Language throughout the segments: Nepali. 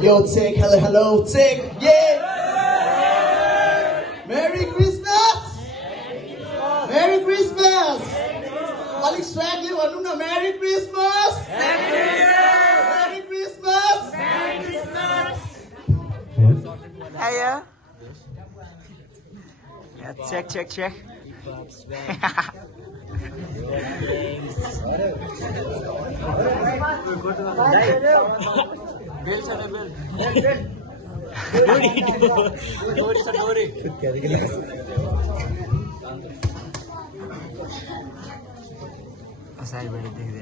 Yo, check, hello, check, yeah! Merry Christmas! Merry Christmas! Alex Swagly, भन्नु न Merry Christmas! Merry Christmas! Hey, yeah. Check.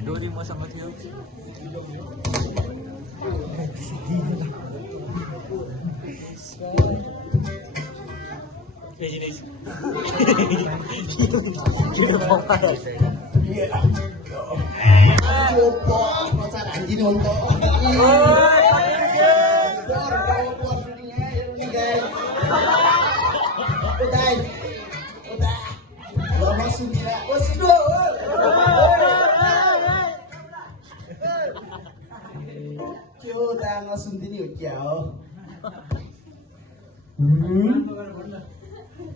डोरी मसँग थियो प्रचार हान्दिनु हो नि त नसुन्दिनी हो क्या हो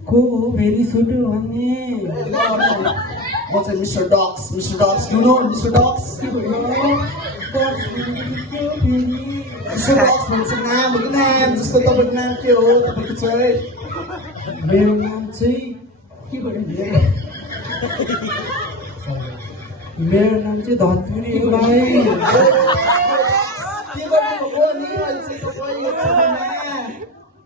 को हो भेरी छोटो भन्ने म चाहिँ mister Ducks you know mister Ducks mister Ducks भन्छ नाम जस्तो तपाईँको नाम के हो तपाईँको चाहिँ मेरो नाम चाहिँ के भन्नु मेरो नाम चाहिँ धतुरी हो भाइ के गर्नुभयो नि अहिले चाहिँ तपाईँ यो समयमा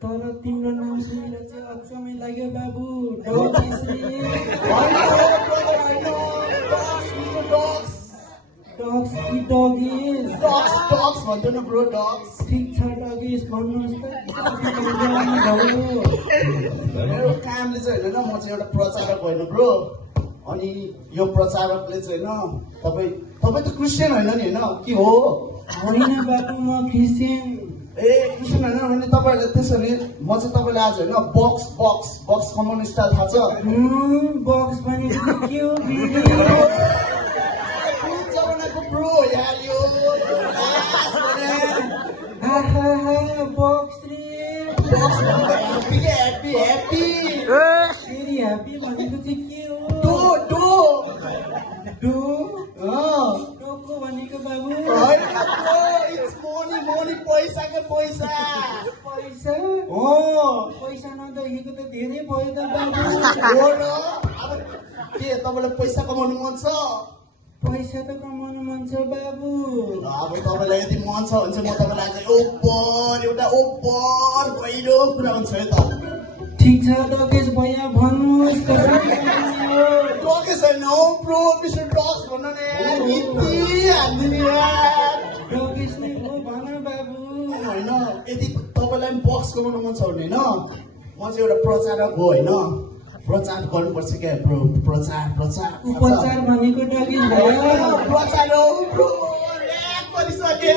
तर तिम्रो नाम सुनेर चाहिँ अचम्मै लाग्यो बाबु डक्स भन्नु न ब्रो डक्स ठिक छ डगिस भन्नुहोस् त मेरो कामले चाहिँ होइन म चाहिँ एउटा प्रचारक होइन ब्रो अनि यो प्रचारकले चाहिँ होइन तपाईँ त क्रिस्चियन होइन नि होइन के हो होइन बाबु म क्रिस्चियन ए क्रिस्चियन होइन भने तपाईँहरूले त्यसो भने म चाहिँ तपाईँले आज होइन बक्स कमाउने स्टाइल थाहा छ बक्स भने के हो जमानाको ब्रो यार यो बक्स रे ह्याप्पी फेरि ह्याप्पी भनेको चाहिँ के हो डोको भनेको बाबु मनी पैसाको पैसा पैसा नदेखेको त धेरै भयो त बाबु अब के तपाईँलाई पैसा कमाउनु मन छ पैसा त कमाउनु मन छ बाबु अब तपाईँलाई यदि मन छ भने चाहिँ म तपाईँलाई आज एउटा ओपर पहिलो कुरा हुन्छ है त ठिक छ डकेश भैया भन्नुहोस् डकेश होइन हौ ब्रो मिस्टर डक्स भन्नु नि हान्दिने डकेश नै हो भन बाबु होइन यदि तपाईँलाई पनि बक्स कमाउनु मन छ भने होइन म चाहिँ एउटा प्रचारक हो होइन प्रचार गर्नुपर्छ क्या ब्रो प्रचार उपचार भनेको डकेश भैया प्रचार हो ब्रो ऱ्याप गरिसके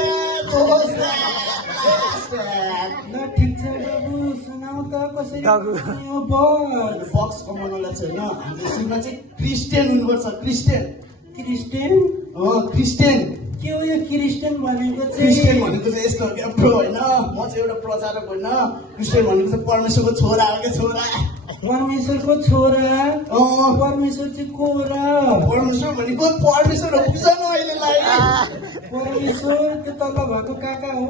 ठिक छ बाबु सुनाउ त कसरी बक्स कमाउनलाई चाहिँ होइन हामीले सुरुमा चाहिँ क्रिस्चियन हुनुपर्छ क्रिस्चियन के हो यो क्रिस्चियन भनेको क्रिस्चियन भनेको चाहिँ यस्तो क्या ब्रो होइन म चाहिँ एउटा प्रचारक होइन क्रिस्चियन भनेको चाहिँ परमेश्वरको छोरा हो क्या छोरा परमेश्वरको छोरा परमेश्वर चाहिँ को र परमेश्वर भनेको परमेश्वर हो बुझ न अहिलेलाई परमेश्वर त्यो तल भएको काका हो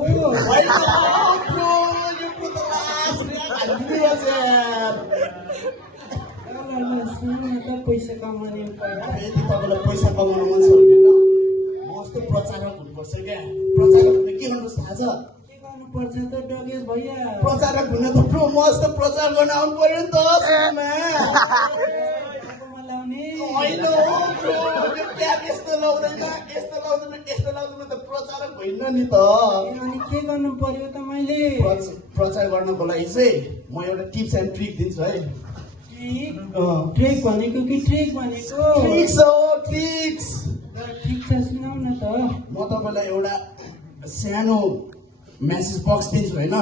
पैसा कमाउने यदि तपाईँलाई पैसा कमाउनु मन छ भने म जस्तो प्रचारक हुनुपर्छ क्या प्रचारक हुने के गर्नुहोस् थाहा छ के गर्नुपर्छ त डगेश भैया प्रचारक हुन त प्रो म जस्तो प्रचार गर्न आउनु पर्यो नि त होइन यस्तो लाउँदैन त प्रचारक होइन नि त अनि के गर्नु पर्यो त मैले प्रचार गर्नको लागि चाहिँ म एउटा टिप्स एन्ड ट्रिक दिन्छु है ट्रिक भनेको कि ट्रिक भनेको ट्रिक्स ठिक छ सुनाउ न त म तपाईँलाई एउटा सानो मेसेज बक्स दिन्छु होइन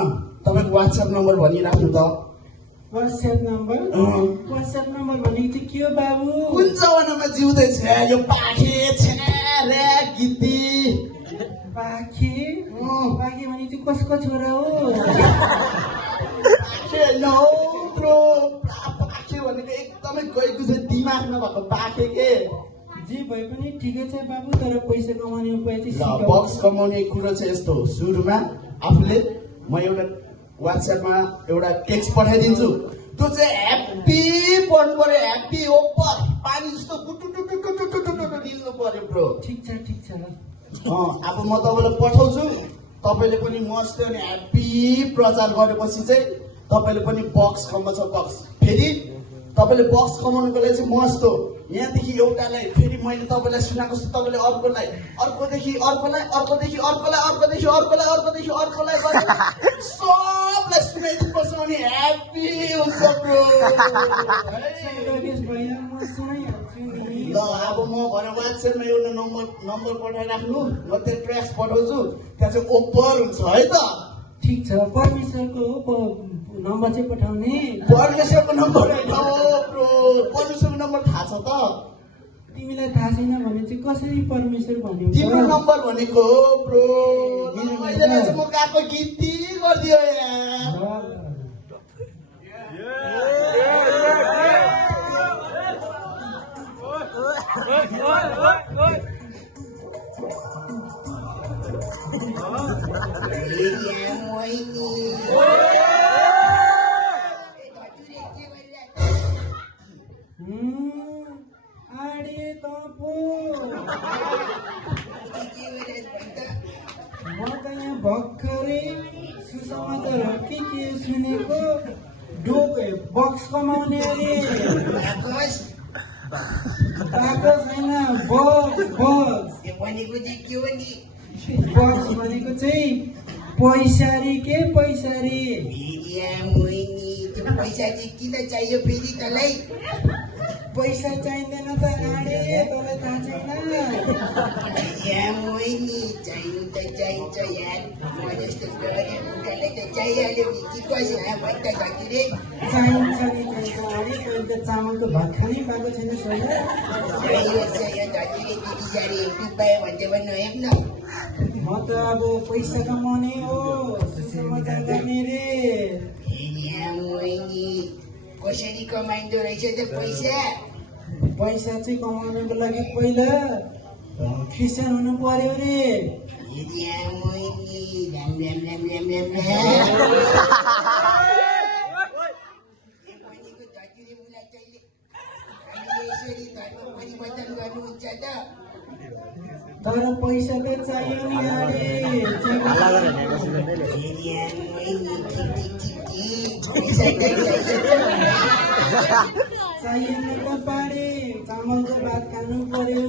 तपाईँको वाट्सएप नम्बर भनिराख्नु त वाट्सएप नम्बर भनेको चाहिँ के हो बाबु कुन जमानामा जिउँदैछ यो पाखे गीती पाखे पाखे भने चाहिँ कसको छोरा हो पाखे होइन हौ ब्रो, पाखे भनेको एकदमै गएको छ दिमाग नभएको पाखे के। जे भए पनि ठिकै छ बाबु, तर पैसा कमाउने उपाय चाहिँ ल सिकाऊ। बक्स कमाउने कुरो चाहिँ यस्तो हो, सुरुमा आफूले म एउटा वाट्सएपमा एउटा टेक्स्ट पठाइदिन्छु, त्यो चाहिँ ह्याप्पी पढ्नु पर्यो, ह्याप्पी ओपर पानी जस्तो कुटुटुटुटुटुटुटु दिनु पर्यो ब्रो। ठिक छ ल। अब म तपाईँलाई पठाउँछु, तपाईँले पनि मस्त अनि ह्याप्पी प्रचार गरेपछि चाहिँ तपाईँले पनि बक्स कमाउँछ। बक्स फेरि तपाईँले बक्स कमाउनुको लागि चाहिँ मस्त हो, यहाँदेखि एउटालाई फेरि मैले तपाईँलाई सुनाएको छु, तपाईँले अर्कोलाई, अर्कोदेखि अर्कोलाई, अर्कोदेखि अर्कोलाई, अर्कोदेखि अर्कोलाई, अर्कोदेखि अर्कोलाई गरेर सबलाई सुनाइदिनुपर्छ अनि ह्याप्पी हुन्छ ब्रो। राकेश भैया म सुनाइहाल्छु नि। ल अब म भरे वाट्सएपमा एउटा नम्बर पठाइराख्नु, म त्यो ट्र्याक्स पठाउँछु, त्यहाँ चाहिँ ओपर हुन्छ है त। ठिक छ, परमेश्वरको नम्बर चाहिँ पठाउने। परमेश्वरको नम्बर होइन हो ब्रो, परमेश्वरको नम्बर थाहा छ त? तिमीलाई थाहा छैन भने चाहिँ कसरी परमेश्वर भन्यो? तिम्रो नम्बर भनेको हो ब्रो। अहिले चाहिँ म गएको गीती गरिदियो यहाँ। आडे तपो म त यहाँ भर्खरै सुसमाचार हो कि के सुनेको, बक्स कमाउने अरे पाएको छैन। बक्स भनेको चाहिँ पैसा रे, के पैसा रे? पैसा चाहिँ किन चाहियो फेरि तँलाई? पैसा चाहिँदैन त आडे, तँलाई थाहा छैन? चाहिनु त चाहिन्छ यार, म जस्तो गरिब बुढालाई त चाहिहाल्यो नि कि कसो भन्छ धतिरे? चाहिन्छ नि चाहिन्छ आडे, कहिले त चामलको भात खानै पाएको छैन छैन। चाहियो धतिरे, दिदी जारी डुब्बायो भन्थ्यो भने हेर्न। म त अब पैसा कमाउने हो, सुसमाचार गर्ने रे। कसरी कमाइँदो रहेछ त पैसा? पैसा चाहिँ कमाउनको लागि पहिला क्रिस्चियन हुनु पर्यो रे। परिवर्तन गर्नुहुन्छ त? तर पैसा त चाहियो नि आडे। चाहिएन त पाडे, चामलको भात खानु पर्यो।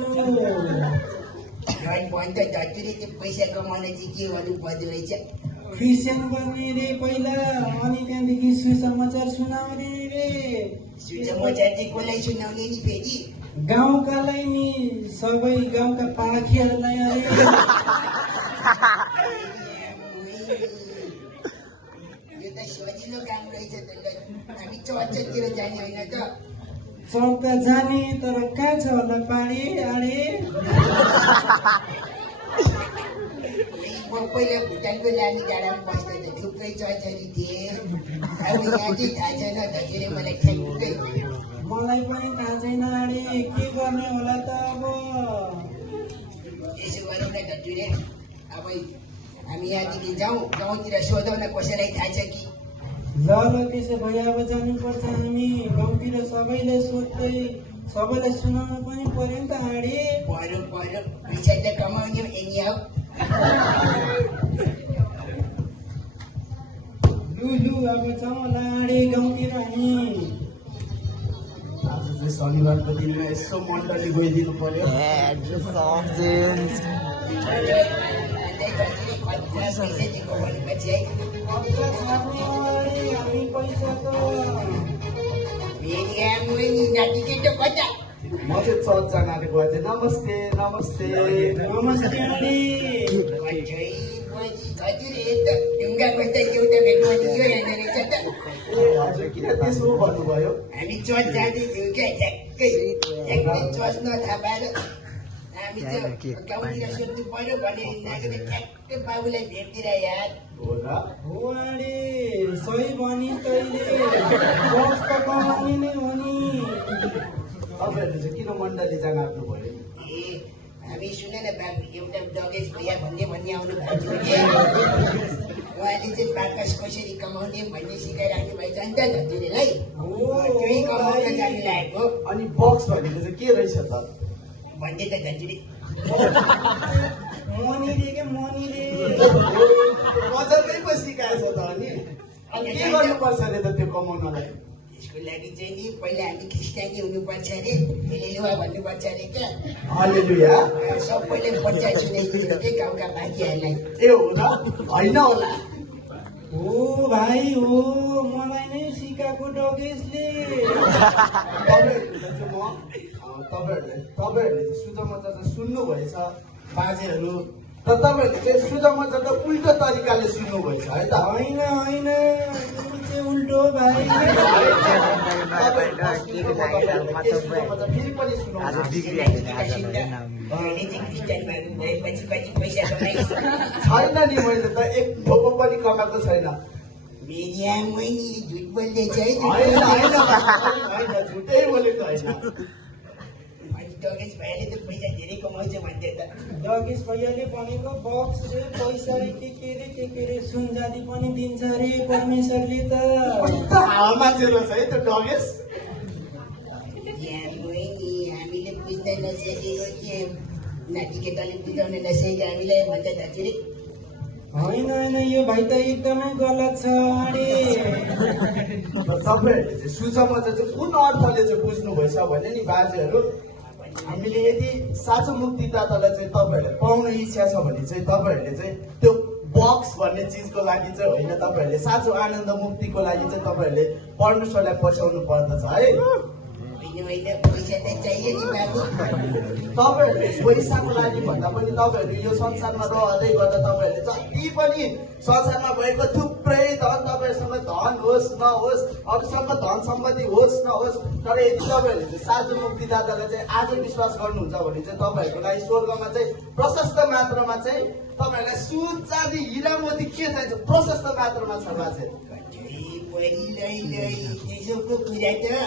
भन्छ धतुरे त्यो पैसा कमाउन चाहिँ के गर्नु पर्दो रहेछ? क्रिस्चियन गर्ने रे पहिला, अनि त्यहाँदेखि सुसमाचार सुनाउने रे। सुसमाचार चाहिँ कसलाई सुनाउने नि फेरि? गाउँकालाई नि, सबै गाउँका पाखीहरूलाई अरे। यो त सजिलो काम रहेछ त। हामी चर्चतिर जाने होइन त? चर्च जाने, तर कहाँ छ होला पाडे आडे? म पहिला भुटानको लामी डाँडामा बस्दा त थुप्रै चर्चहरू थिए। अब यहाँ चाहिँ थाहा छैन धतिरे मलाई ठ्याक्कै। मलाई पनि थाहा छैन आडे, के गर्ने होला त अब? यसो गरौँ न धतिरे, अब हामी यहाँदेखि जाउँ, गाउँतिर सोधौँ न कसैलाई थाहा छ कि? ल त्यसो भए अब जानुपर्छ हामी गाउँतिर, सबैले सोध्दै सबैलाई सुनाउनु पनि पर्यो नि त आडे। पर्यो पैसा त कमाउने एनी हौ। लु अब जाउँ होला आडे गाउँतिर हामी। आज चाहिँ शनिबारको दिनमा यसो मण्डली गइदिनु पर्यो। पैसा छाप्ने आडे हामी पैसाको। म चाहिँ चर्च जान आँटेको अझै। नमस्ते नमस्ते। नमस्ते आडे। ढुङ्गा बस्दा एउटा भेट्नु यो हेर्ने रहेछ त। ए हजुर, किन त्यसो भन्नुभयो? हामी चर्च जाँदैथ्यौँ क्या, झ्याक्कै चर्च नथाहा पाएर हामी चाहिँ गाउँतिर सोध्नु पर्यो भने हिँड्दाखेरि त ठ्याक्कै बाबुलाई भेट्दिएर यार हो र हो अरे सही भनी तैले बक्स त कमाउने नै हो नि तपाईँहरूले चाहिँ किन मण्डली जान आउनु भयो ए हामी सुन न बाबु एउटा डगेश भैया भन्ने आउनु भएको थियो उहाँले चाहिँ बाकस कसरी कमाउने भन्ने सिकाइराख्नु भएछ नि त हजुरलाई त्यही कमाउन जानु लागेको अनि बक्स भनेको चाहिँ के रहेछ त भन्ने त हजुरले मनीले के मनीले मजाकै पो सिकाएछ त अनि के गर्नुपर्छ अरे त त्यो कमाउनलाई यसको लागि चाहिँ नि पहिला हामी क्रिस्टियानी हुनुपर्छ अरे हेलेलुवा भन्नुपर्छ अरे क्या हालेलुया सबैले बच्चा सुनाइदिनु के गाउँका बाँकीहरूलाई ए हो र होइन होला हो भाइ हो मलाई नै सिकाएको डगेसले तपाईँहरूले चाहिँ तपाईँहरूले सुझमजा त सुन्नुभएछ बाजेहरू तर तपाईँहरूले चाहिँ सुझमजा त उल्टो तरिकाले सुन्नुभएछ है त होइन होइन तिमी चाहिँ उल्टो भाइ फेरि पनि सुन्नु आज डिग्री हाल्ने आज अहिले चाहिँ क्रिस्टियन भएपछि कति पैसा कमाइस् छैन नि मैले त एक ढोको पनि कमाएको छैन मेरी आमैनी झुट बोल्दैछ है होइन होइन झुटै बोलेको होइन अनि डगेश भैयाले त पैसा धेरै कमाउँछ भन्थे त डगेश भैयाले भनेको बक्स रे पैसा रे के रे सुन जाति पनि दिन्छ रे परमेश्वरले त कस्तो हावा मान्छे रहेछ है त्यो डगेस आमैनी हामीले बुझ्न नसकेको के नातिकेटाले बुझाउन नसकेको हामीलाई भन्छ दाजुले होइन होइन यो भाइ त एकदमै गलत छ अरे तपाईँहरूले चाहिँ सुझमजा चाहिँ कुन अर्थले चाहिँ बुझ्नुभएछ भने नि बाजेहरू हामीले यदि साँचो मुक्तिदातालाई चाहिँ तपाईँहरूले पाउन इच्छा छ भने चाहिँ तपाईँहरूले चाहिँ त्यो बक्स भन्ने चिजको लागि चाहिँ होइन तपाईँहरूले साँचो आनन्द मुक्तिको लागि चाहिँ तपाईँहरूले परमेश्वरलाई पछ्याउनु पर्दछ है होइन पैसा त चाहियो नि बाबु तपाईँहरूले पैसाको लागि भन्दा पनि तपाईँहरू यो संसारमा रहँदै गर्दा तपाईँहरूले जति पनि संसारमा भएको थुप्रै धन तपाईँहरूसँग धन होस् नहोस् अरूसँग धन सम्पत्ति होस् नहोस् तर यदि तपाईँहरूले चाहिँ साँचो मुक्तिदातालाई चाहिँ आज विश्वास गर्नुहुन्छ भने चाहिँ तपाईँहरूको लागि स्वर्गमा चाहिँ प्रशस्त मात्रामा चाहिँ तपाईँहरूलाई सुन चाँदी हिरा मोती के चाहिन्छ प्रशस्त मात्रामा छ बाजे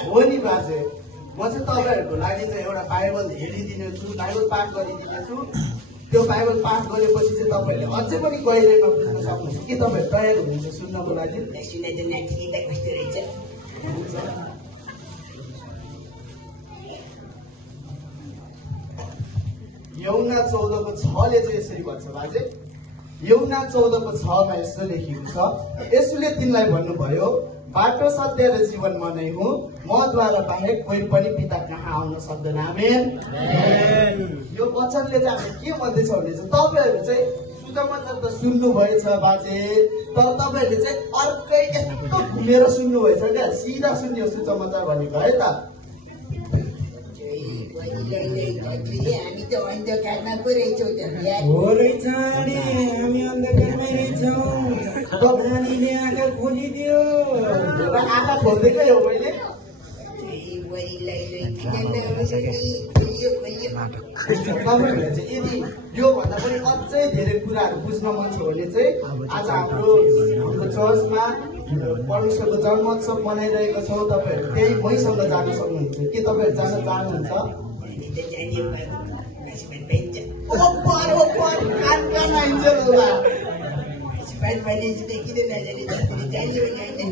हो नि बाजे म चाहिँ तपाईँहरूको लागि चाहिँ एउटा बाइबल हेरिदिनेछु बाइबल पाठ गरिदिनेछु त्यो बाइबल पाठ गरेपछि चाहिँ तपाईँहरूले अझै पनि गहिराइमा बुझ्न सक्नुहुन्छ के तपाईँहरू तयार हुनुहुन्छ सुन्नको लागि सुने त नाति त कस्तो रहेछ यौना 14को 6ले चाहिँ यसरी भन्छ बाजे यौना 14को 6मा यस्तो लेखिएको छ यसुले तिनलाई भन्नुभयो बाटो सत्य र जीवन म नै हुँ मद्वारा बाहेक कोही पनि पिता कहाँ आउन सक्दैन आमेन यो वचनले चाहिँ हामीले के भन्दैछ भने चाहिँ तपाईँहरू चाहिँ सुझमजा त सुन्नुभएछ बाजे तर तपाईँहरूले चाहिँ अर्कै यस्तो घुमेर सुन्नुभएछ क्या सिधा सुन्ने हो सुझमजा भनेको है त हामी त अन्धकारमा पो रहेछौँ त हो रहेछ अरे हामी अन्धकारमै रहेछौँ नानीले आँखा खोलिदियो र आँखा खोल्दैकै हो मैले तपाईँहरूलाई चाहिँ यदि योभन्दा पनि अझै धेरै कुराहरू बुझ्न मन छ भने चाहिँ आज हाम्रो चर्चमा परमेश्वरको जन्मोत्सव मनाइरहेको छौँ तपाईँहरू त्यही मैसँग जान सक्नुहुन्छ के तपाईँहरू जान चाहनुहुन्छ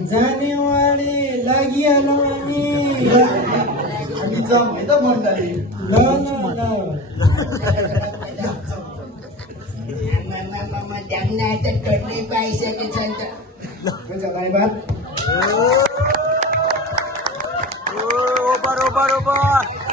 जाने वाले लागिहालौँ हामी जाउँ है त मण्डली ल ढ्याङ्ना त टोट्नै पाइसकेछ नि त धन्यवाद ओभर ओभर ओभर